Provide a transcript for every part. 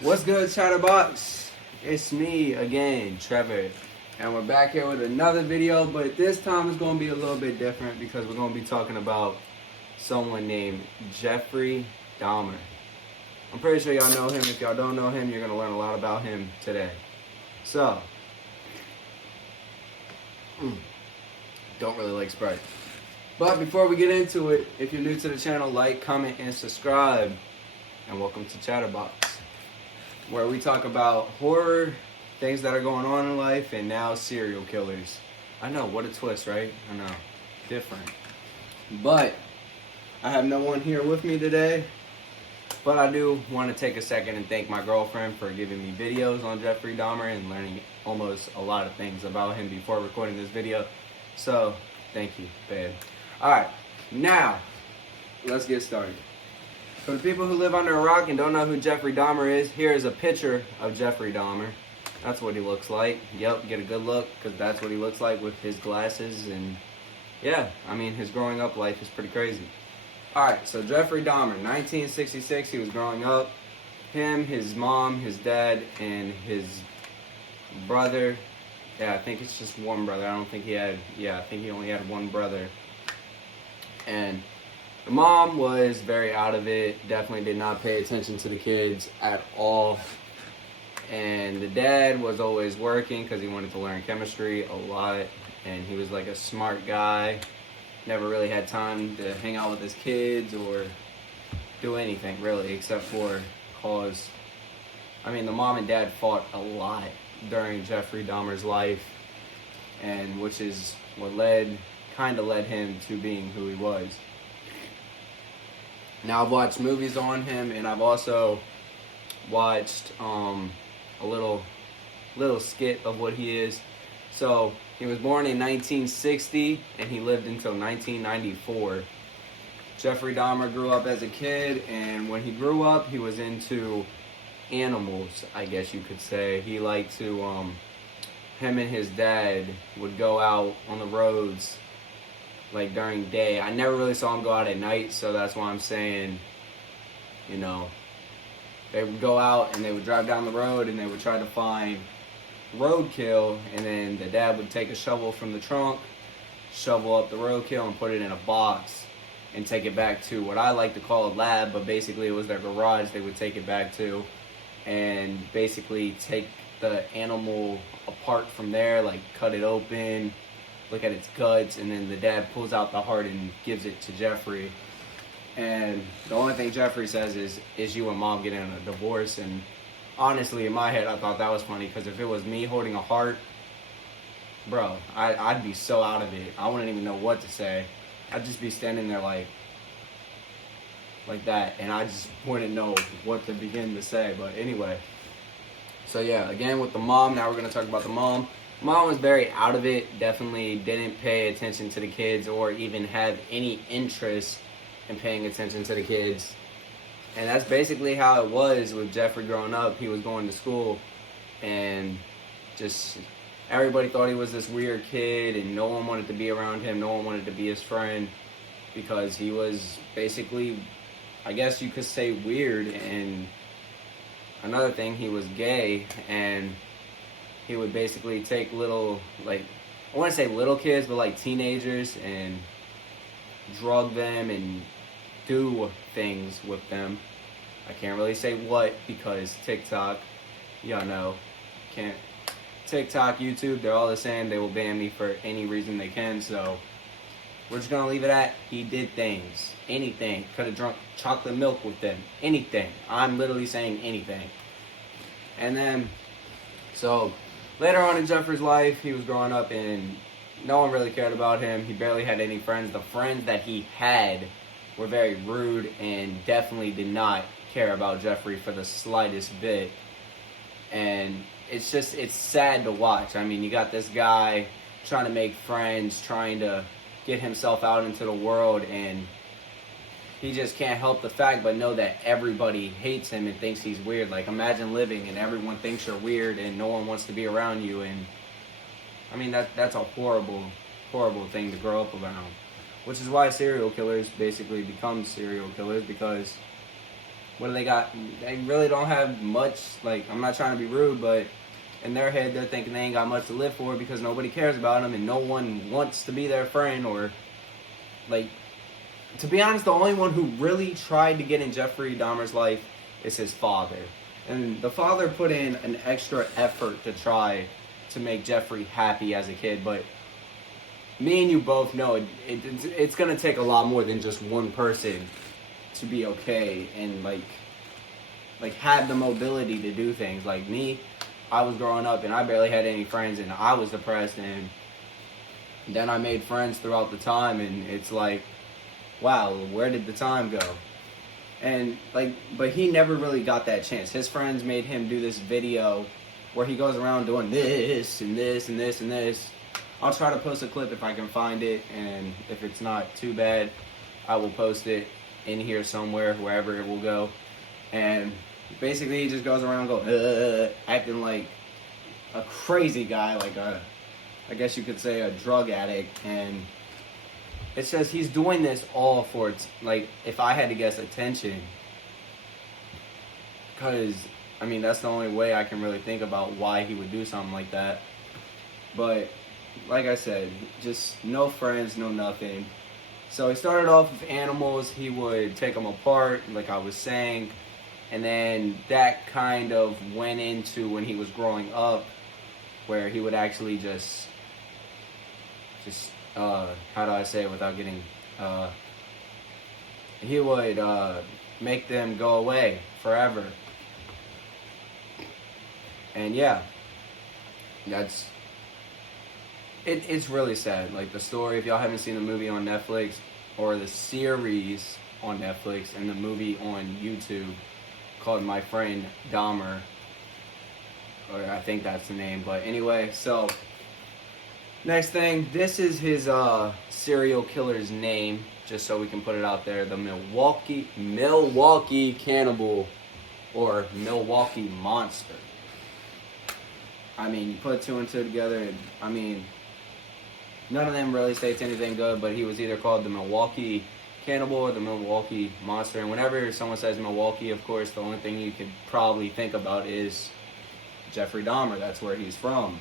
What's good, Chatterbox? It's me again, Trevor, and we're back here with another video, but this time it's going to be a little bit different because we're going to be talking about someone named Jeffrey Dahmer. I'm pretty sure y'all know him. If y'all don't know him, you're going to learn a lot about him today. So, don't really like Sprite. But before we get into it, if you're new to the channel, like, comment, and subscribe. And welcome to Chatterbox, where we talk about horror, things that are going on in life, and now serial killers. I know, what a twist, right? I know, different. But I have no one here with me today. But I do want to take a second and thank my girlfriend for giving me videos on Jeffrey Dahmer and learning almost a lot of things about him before recording this video. So, thank you, babe. Alright, now, let's get started. For the people who live under a rock and don't know who Jeffrey Dahmer is, here is a picture of Jeffrey Dahmer. That's what he looks like. Yep, get a good look, because that's what he looks like with his glasses. And yeah, I mean, his growing up life is pretty crazy. Alright, so Jeffrey Dahmer, 1966, he was growing up. Him, his mom, his dad, and his brother. Yeah, I think it's just one brother. I don't think he had, I think he only had one brother. And the mom was very out of it, definitely did not pay attention to the kids at all. And the dad was always working because he wanted to learn chemistry a lot. And he was like a smart guy. Never really had time to hang out with his kids or do anything really, except for cause, I mean, the mom and dad fought a lot during Jeffrey Dahmer's life. And which is what kind of led him to being who he was. Now, I've watched movies on him, and I've also watched a little skit of what he is. So, he was born in 1960, and he lived until 1994. Jeffrey Dahmer grew up as a kid, and when he grew up, he was into animals, I guess you could say. He liked to, him and his dad would go out on the roads like during day. I never really saw him go out at night, so that's why I'm saying, you know, they would go out and they would drive down the road and they would try to find roadkill, and then the dad would take a shovel from the trunk, shovel up the roadkill and put it in a box and take it back to what I like to call a lab, but basically it was their garage they would take it back to, and basically take the animal apart from there, like cut it open, look at its guts, and then the dad pulls out the heart and gives it to Jeffrey. And the only thing Jeffrey says is you and mom getting a divorce. And honestly, in my head, I thought that was funny, because if it was me holding a heart, bro, I'd be so out of it. I wouldn't even know what to say. I'd just be standing there like that, and I just wouldn't know what to begin to say. But anyway, so yeah, again with the mom, now we're going to talk about the mom. Mom was very out of it, definitely didn't pay attention to the kids or even have any interest in paying attention to the kids. And that's basically how it was with Jeffrey growing up. He was going to school, and just everybody thought he was this weird kid, and no one wanted to be around him, no one wanted to be his friend, because he was basically, I guess you could say, weird. And another thing, he was gay, and he would basically take little, like, I want to say little kids, but like teenagers, and drug them and do things with them. I can't really say what, because TikTok, y'all know, can't. TikTok, YouTube, they're all the same. They will ban me for any reason they can, so we're just gonna leave it at, he did things. Anything. Could have drunk chocolate milk with them. Anything. I'm literally saying anything. And then, so later on in Jeffrey's life, he was growing up and no one really cared about him. He barely had any friends. The friends that he had were very rude and definitely did not care about Jeffrey for the slightest bit. And it's sad to watch. I mean, you got this guy trying to make friends, trying to get himself out into the world, and he just can't help the fact but know that everybody hates him and thinks he's weird. Like, imagine living and everyone thinks you're weird and no one wants to be around you. And I mean, that's a horrible thing to grow up around. Which is why serial killers basically become serial killers, because what do they got? They really don't have much. Like, I'm not trying to be rude, but in their head, they're thinking they ain't got much to live for because nobody cares about them and no one wants to be their friend. Or, like, to be honest, the only one who really tried to get in Jeffrey Dahmer's life is his father. And the father put in an extra effort to try to make Jeffrey happy as a kid. But me and you both know it's going to take a lot more than just one person to be okay and, like have the mobility to do things. Like me, I was growing up and I barely had any friends and I was depressed, and then I made friends throughout the time, and it's like, wow, where did the time go? And like, but he never really got that chance. His friends made him do this video where he goes around doing this and this and this and this. I'll try to post a clip if I can find it, and if it's not too bad, I will post it in here somewhere, wherever it will go. And basically he just goes around going, acting like a crazy guy, like I guess you could say a drug addict. And it says he's doing this all for, like, if I had to guess, attention. Because, I mean, that's the only way I can really think about why he would do something like that. But, like I said, just no friends, no nothing. So he started off with animals. He would take them apart, like I was saying. And then that kind of went into when he was growing up, where he would actually just how do I say it without getting, he would make them go away forever. And yeah, it's really sad. Like the story, if y'all haven't seen the movie on Netflix, or the series on Netflix and the movie on YouTube called My Friend Dahmer, or I think that's the name. But anyway, so next thing, this is his serial killer's name, just so we can put it out there. The Milwaukee Cannibal, or Milwaukee Monster. I mean, you put two and two together, and I mean, none of them really states anything good, but he was either called the Milwaukee Cannibal or the Milwaukee Monster. And whenever someone says Milwaukee, of course, the only thing you could probably think about is Jeffrey Dahmer. That's where he's from.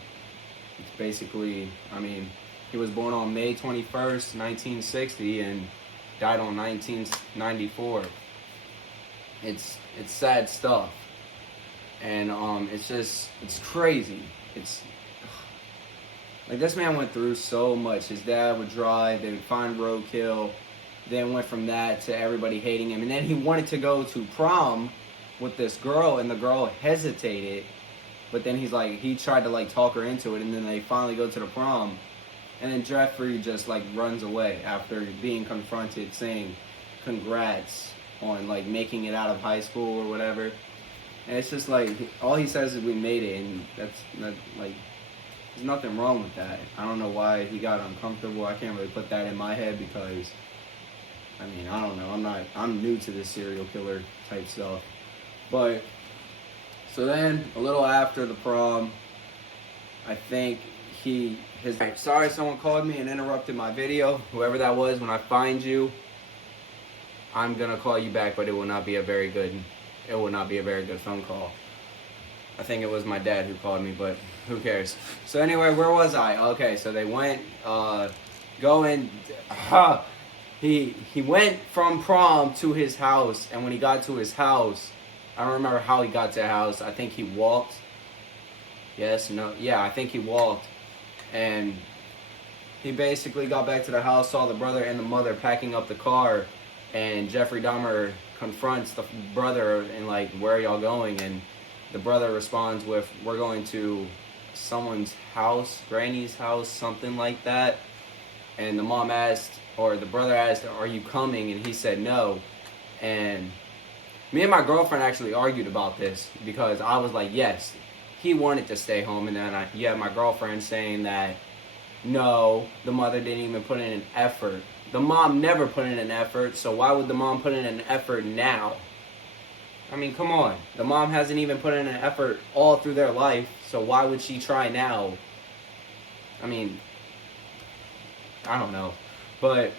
It's basically, I mean, he was born on May 21st, 1960, and died on 1994. It's sad stuff. And it's crazy. It's like, this man went through so much. His dad would drive, they would find roadkill, then went from that to everybody hating him. And then he wanted to go to prom with this girl, and the girl hesitated. But then he tried to like talk her into it, and then they finally go to the prom. And then Jeffrey just like runs away after being confronted, saying congrats on like making it out of high school or whatever. And it's just like, all he says is we made it, and that's not, like, there's nothing wrong with that. I don't know why he got uncomfortable. I can't really put that in my head because, I mean, I don't know. I'm new to this serial killer type stuff. But, so then, a little after the prom, I think sorry, someone called me and interrupted my video. Whoever that was, when I find you, I'm going to call you back, but it will not be a very good phone call. I think it was my dad who called me, but who cares? So anyway, where was I? Okay, so they went, he went from prom to his house, and when he got to his house, I don't remember how he got to the house. I think he walked. I think he walked. And he basically got back to the house, saw the brother and the mother packing up the car, and Jeffrey Dahmer confronts the brother and like, where are y'all going? And the brother responds with, we're going to someone's house, Granny's house, something like that. And the mom asked, or the brother asked, are you coming? And he said no. And me and my girlfriend actually argued about this, because I was like, yes, he wanted to stay home. And then my girlfriend saying that, no, the mother didn't even put in an effort. The mom never put in an effort, so why would the mom put in an effort now? I mean, come on. The mom hasn't even put in an effort all through their life, so why would she try now? I mean, I don't know. But,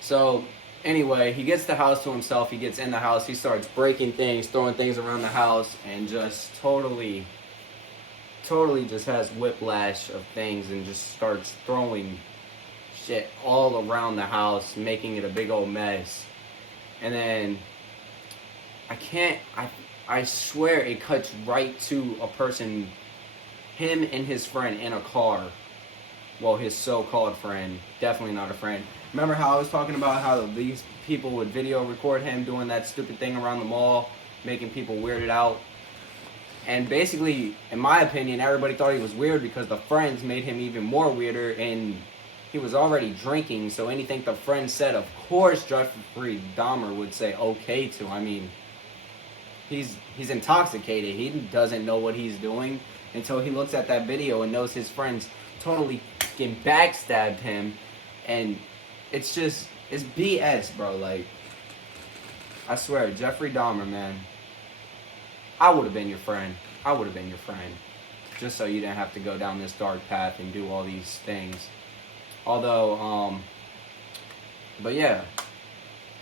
so, Anyway, he gets the house to himself. He gets in the house. He starts breaking things, throwing things around the house, and just totally just has whiplash of things and just starts throwing shit all around the house, making it a big old mess. And then I swear it cuts right to a person, him and his friend in a car. Well, his so-called friend, definitely not a friend. Remember how I was talking about how these people would video record him doing that stupid thing around the mall, making people weirded out? And basically, in my opinion, everybody thought he was weird because the friends made him even more weirder, and he was already drinking, so anything the friends said, of course Jeffrey Dahmer would say okay to. I mean, he's intoxicated. He doesn't know what he's doing until he looks at that video and knows his friends totally fucking backstabbed him. And it's BS, bro. Like, I swear, Jeffrey Dahmer, man, I would have been your friend. I would have been your friend. Just so you didn't have to go down this dark path and do all these things. Although, but yeah,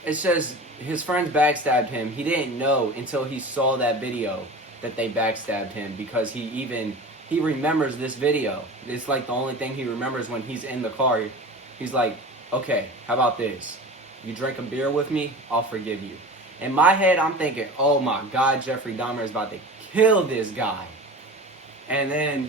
it's just his friends backstabbed him. He didn't know until he saw that video that they backstabbed him, because he remembers this video. It's like the only thing he remembers when he's in the car. He's like, okay, how about this? You drink a beer with me, I'll forgive you. In my head, I'm thinking, oh my God, Jeffrey Dahmer is about to kill this guy. And then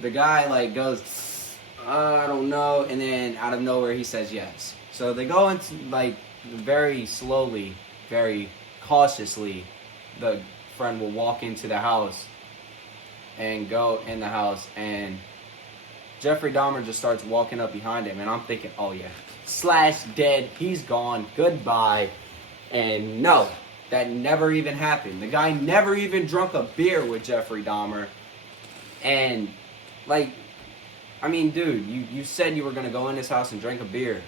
the guy like goes, I don't know, and then out of nowhere he says yes. So they go into, like, very slowly, very cautiously, the friend will walk into the house and go in the house, and Jeffrey Dahmer just starts walking up behind him, and I'm thinking, oh yeah, slash dead, he's gone, goodbye. And no, that never even happened. The guy never even drunk a beer with Jeffrey Dahmer. And, like, I mean, dude, you said you were going to go in this house and drink a beer.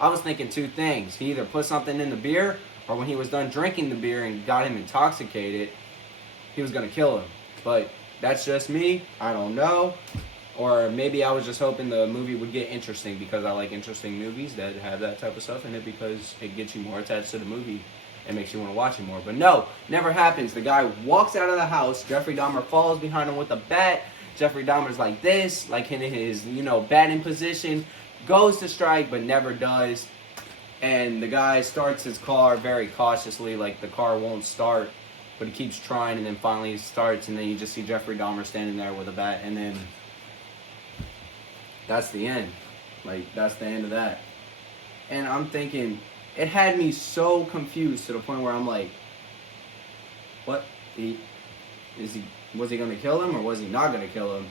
I was thinking two things. He either put something in the beer, or when he was done drinking the beer and got him intoxicated, he was going to kill him. But that's just me. I don't know. Or maybe I was just hoping the movie would get interesting, because I like interesting movies that have that type of stuff in it, because it gets you more attached to the movie and makes you want to watch it more. But no, never happens. The guy walks out of the house. Jeffrey Dahmer falls behind him with a bat. Jeffrey Dahmer's like this, like in his, batting position, goes to strike, but never does. And the guy starts his car very cautiously, like the car won't start, but he keeps trying, and then finally it starts, and then you just see Jeffrey Dahmer standing there with a bat, and then that's the end. Like, that's the end of that. And I'm thinking, it had me so confused to the point where I'm like, what? Was he going to kill him, or was he not going to kill him?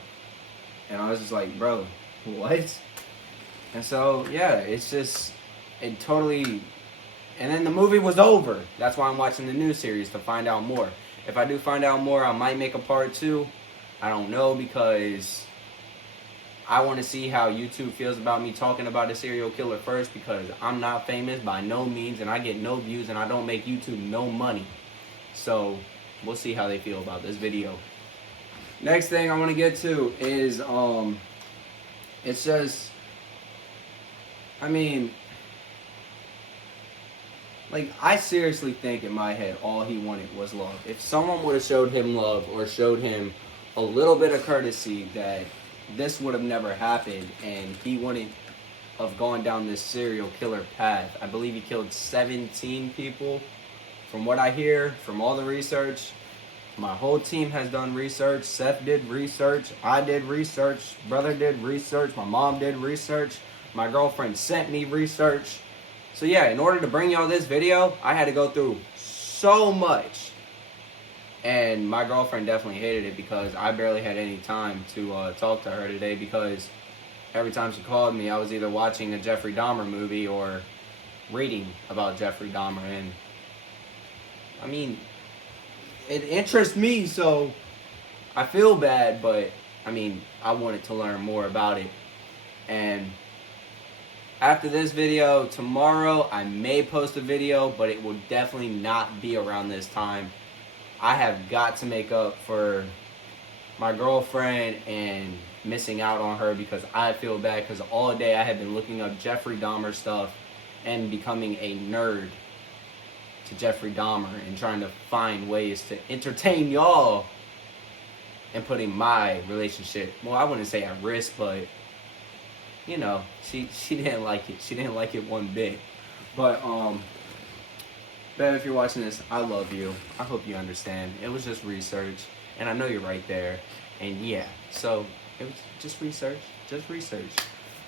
And I was just like, bro, what? And so, yeah, it totally... And then the movie was over. That's why I'm watching the new series, to find out more. If I do find out more, I might make a part 2. I don't know, because I want to see how YouTube feels about me talking about a serial killer first, because I'm not famous by no means, and I get no views, and I don't make YouTube no money. So, we'll see how they feel about this video. Next thing I want to get to is, it's just, I mean, like, I seriously think in my head all he wanted was love. If someone would have showed him love, or showed him a little bit of courtesy, that this would have never happened, and he wouldn't have gone down this serial killer path. I believe he killed 17 people. From what I hear, from all the research, my whole team has done research. Seth did research. I did research. Brother did research. My mom did research. My girlfriend sent me research. So yeah, in order to bring y'all this video, I had to go through so much. And my girlfriend definitely hated it, because I barely had any time to talk to her today, because every time she called me, I was either watching a Jeffrey Dahmer movie or reading about Jeffrey Dahmer. And I mean, it interests me, so I feel bad, but I mean, I wanted to learn more about it. And after this video, tomorrow, I may post a video, but it will definitely not be around this time. I have got to make up for my girlfriend and missing out on her, because I feel bad, because all day I have been looking up Jeffrey Dahmer stuff, and becoming a nerd to Jeffrey Dahmer and trying to find ways to entertain y'all and putting my relationship, well, I wouldn't say at risk, but you know, she didn't like it. She didn't like it one bit. But Bev, if you're watching this, I love you. I hope you understand. It was just research, and I know you're right there. And yeah, so it was just research,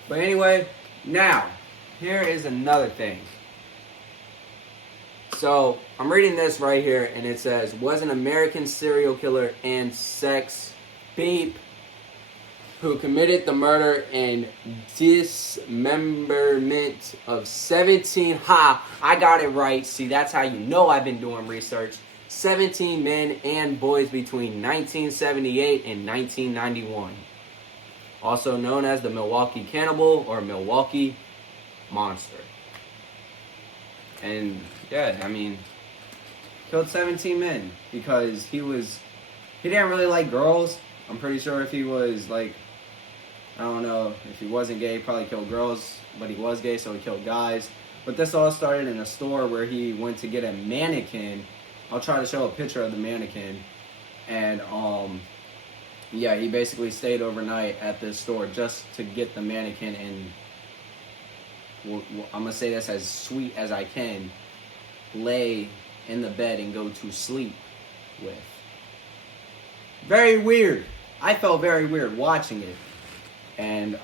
But anyway, now here is another thing. So I'm reading this right here, and it says, was an American serial killer and sex beep who committed the murder and dismemberment of 17, I got it right. See, that's how you know I've been doing research. 17 men and boys between 1978 and 1991. Also known as the Milwaukee Cannibal or Milwaukee Monster. And yeah, I mean, killed 17 men because he didn't really like girls. I'm pretty sure if he was like, I don't know, if he wasn't gay, he probably killed girls, but he was gay, so he killed guys. But this all started in a store where he went to get a mannequin. I'll try to show a picture of the mannequin. And, yeah, he basically stayed overnight at this store just to get the mannequin and, I'm going to say this as sweet as I can, lay in the bed and go to sleep with. Very weird. I felt very weird watching it. And,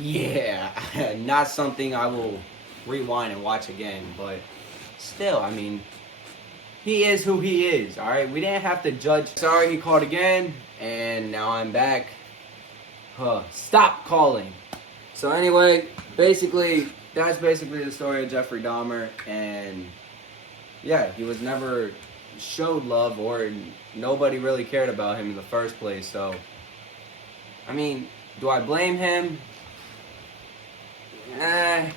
yeah, not something I will rewind and watch again. But still, I mean, he is who he is, all right? We didn't have to judge. Sorry, he called again, and now I'm back. Stop calling. So anyway, that's basically the story of Jeffrey Dahmer. And, yeah, he was never showed love, or nobody really cared about him in the first place. So, I mean, do I blame him? I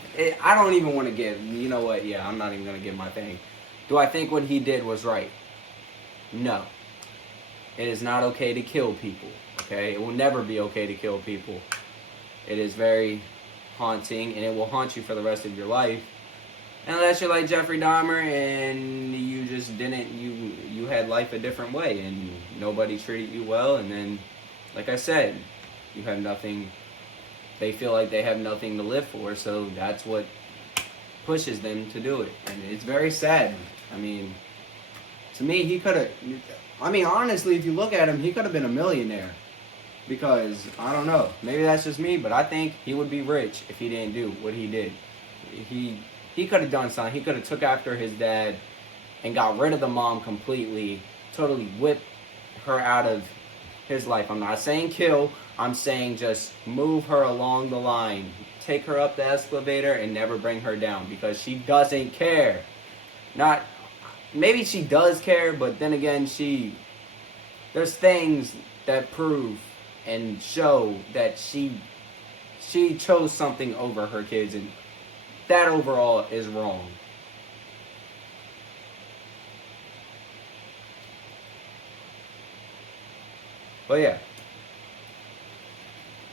don't even want to give. You know what? Yeah, I'm not even going to give my thing. Do I think what he did was right? No. It is not okay to kill people. Okay? It will never be okay to kill people. It is very haunting, and it will haunt you for the rest of your life. Unless you're like Jeffrey Dahmer and you just didn't, you had life a different way and nobody treated you well, and then, like I said, you have nothing, they feel like they have nothing to live for, so that's what pushes them to do it. And it's very sad. I mean, to me, he could have, I mean, honestly, if you look at him, he could have been a millionaire. Because, I don't know, maybe that's just me, but I think he would be rich if he didn't do what he did. He could have done something. He could have took after his dad and got rid of the mom completely, totally whipped her out of his life. I'm not saying kill. I'm saying just move her along the line. Take her up the escalator and never bring her down because she doesn't care. Maybe she does care, but then again, there's things that prove and show that she chose something over her kids, and that overall is wrong. But yeah.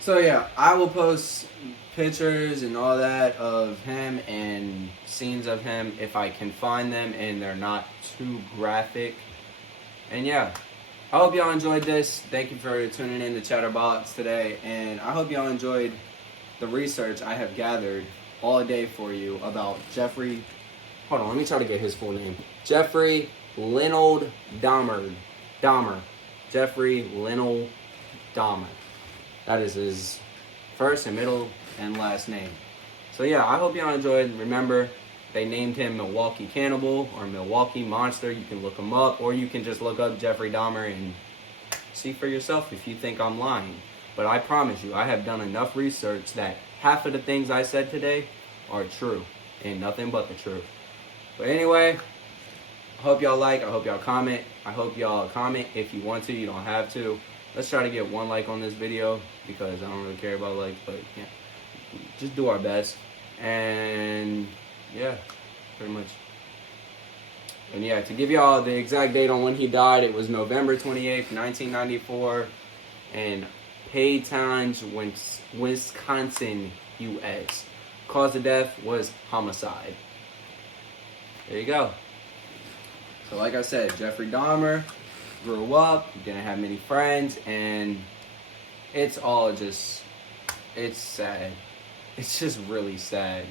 So yeah, I will post pictures and all that of him and scenes of him if I can find them and they're not too graphic. And yeah, I hope y'all enjoyed this. Thank you for tuning in to Chatterbox today, and I hope y'all enjoyed the research I have gathered all day for you about Jeffrey. Hold on, let me try to get his full name. Jeffrey Leonard Dahmer. Jeffrey Leonard Dahmer. That is his first and middle and last name. So yeah, I hope y'all enjoyed. Remember, they named him Milwaukee Cannibal or Milwaukee Monster. You can look him up, or you can just look up Jeffrey Dahmer and see for yourself if you think I'm lying. But I promise you, I have done enough research that half of the things I said today are true and nothing but the truth. But anyway, I hope y'all like. I hope y'all comment. I hope y'all comment if you want to. You don't have to. Let's try to get 1 like on this video because I don't really care about likes, but yeah, just do our best. And yeah, pretty much. And yeah, to give y'all the exact date on when he died, it was November 28th, 1994, in Paytowns, Wisconsin, U.S. cause of death was homicide. There you go. So like I said, Jeffrey Dahmer grew up, didn't have many friends, and it's sad. It's just really sad.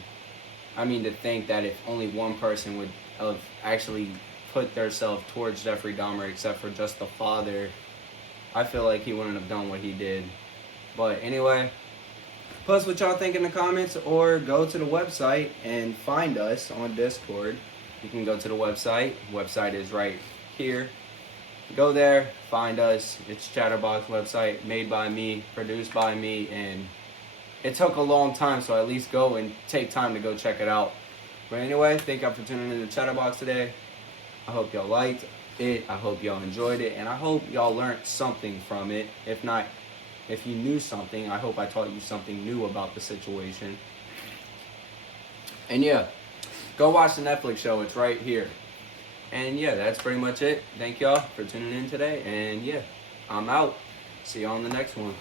I mean, to think that if only one person would have actually put themselves towards Jeffrey Dahmer, except for just the father, I feel like he wouldn't have done what he did. But anyway, post what y'all think in the comments, or go to the website and find us on Discord. You can go to the website. Website is right here. Go there, find us. It's Chatterbox website, made by me, produced by me, and it took a long time, so at least go and take time to go check it out. But anyway, thank y'all for tuning in to Chatterbox today. I hope y'all liked it. I hope y'all enjoyed it, and I hope y'all learned something from it. If not, if you knew something, I hope I taught you something new about the situation. And yeah, go watch the Netflix show. It's right here. And yeah, that's pretty much it. Thank y'all for tuning in today. And yeah, I'm out. See y'all on the next one.